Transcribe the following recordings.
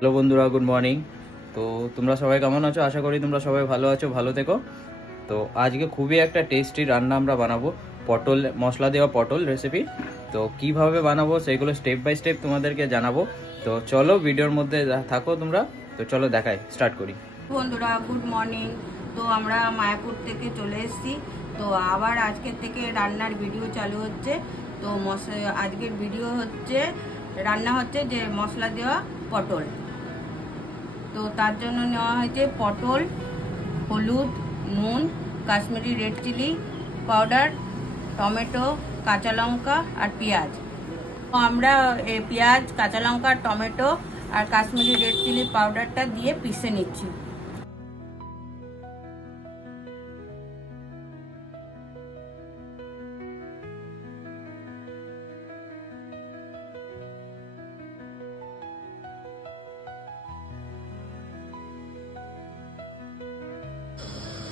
Hello বন্ধুরা, good morning. তো তোমরা সবাই কেমন আছো? আশা করি তোমরা সবাই ভালো আছো, ভালো থেকো। তো আজকে খুবই একটা টেস্টি রান্না আমরা বানাবো, পটল মশলা দেওয়া পটল রেসিপি। তো কিভাবে বানাবো সেগুলো স্টেপ বাই স্টেপ তোমাদেরকে জানাবো। তো চলো ভিডিওর মধ্যে থাকো তোমরা। তো চলো দেখাই, স্টার্ট করি। বন্ধুরা গুড মর্নিং। তো আমরা মায়াপুর থেকে চলে এসেছি। তো আবার আজকের থেকে রান্নার ভিডিও চালু হচ্ছে। তো আজকের ভিডিও হচ্ছে রান্না হচ্ছে যে মশলা দেওয়া পটল। তো তার জন্য নেওয়া হয়েছে পটল, হলুদ, নুন, Kashmiri red chilli powder, tomato, কাঁচা লঙ্কা আর পেঁয়াজ। তো আমরা পেঁয়াজ, কাঁচা লঙ্কা, টমেটো আর কাশ্মীরি রেড চিলি পাউডারটা দিয়ে পিষে নিচ্ছি।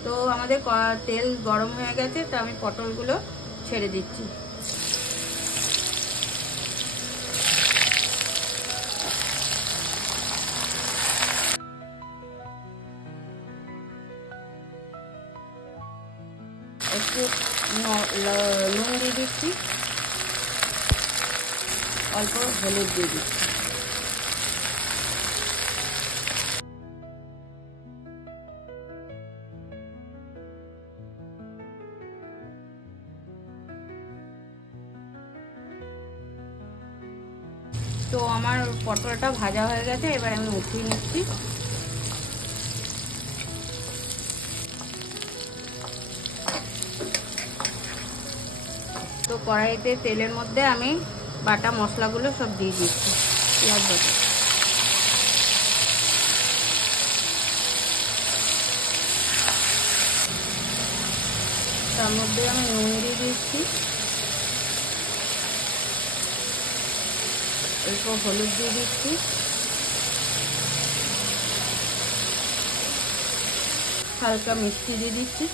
তো আমাদের তেল গরম হয়ে গেছে, তো আমি পটলগুলো ছেড়ে দিচ্ছি। একটু নুন দিয়ে দিচ্ছি, অল্প হলুদ দিয়ে দিচ্ছি। তো আমার পটলটা ভাজা হয়ে গেছে, এবার আমি উঠিয়ে নিচ্ছি। তো কড়াইতে তেলের মধ্যে আমি বাটা মশলাগুলো সব দিয়ে দিচ্ছি। পেঁয়াজ বাটা, তার মধ্যে আমি নুন দিয়ে দিচ্ছি, অল্প হলুদ দিয়ে দিচ্ছি, হালকা মিষ্টি দিয়ে দিচ্ছি।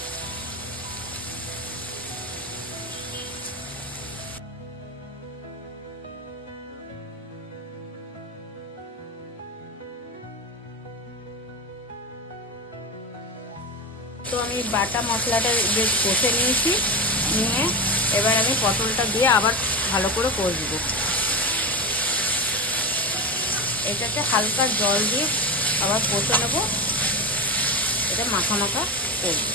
তো আমি বাটা মশলাটা যে কষে নিয়েছি, নিয়ে এবার আমি পটলটা দিয়ে আবার ভালো করে কষবো। এটাতে হালকা জল দিয়ে আবার কষে নেবো, এটা মাখা মাখা করবো।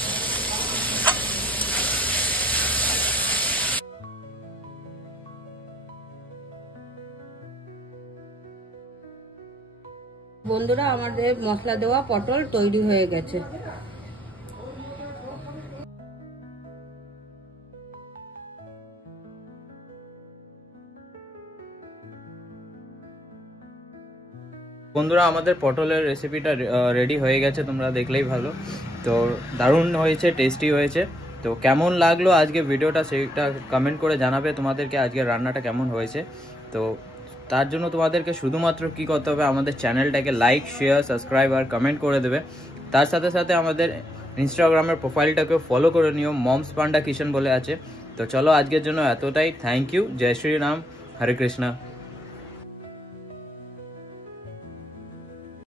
বন্ধুরা, আমাদের মশলা দেওয়া পটল তৈরি হয়ে গেছে। বন্ধুরা, আমাদের পটলের রেসিপিটা রেডি হয়ে গেছে, তোমরা দেখলেই ভালো। তো দারুণ হয়েছে, টেস্টি হয়েছে। তো কেমন লাগলো আজকে ভিডিওটা সেটা কমেন্ট করে জানাবে তোমাদেরকে আজকে রান্নাটা কেমন হয়েছে। তো তার জন্য তোমাদেরকে শুধুমাত্র কি করতে হবে, আমাদের চ্যানেলটাকে লাইক, শেয়ার, সাবস্ক্রাইব আর কমেন্ট করে দেবে। তার সাথে সাথে আমাদের ইনস্টাগ্রামের প্রোফাইলটাকেও ফলো করে নিও, মমস পান্ডা কিচেন বলে আছে। তো চলো আজকের জন্য এতটাই। Thank you. জয় শ্রী রাম, হরে কৃষ্ণা।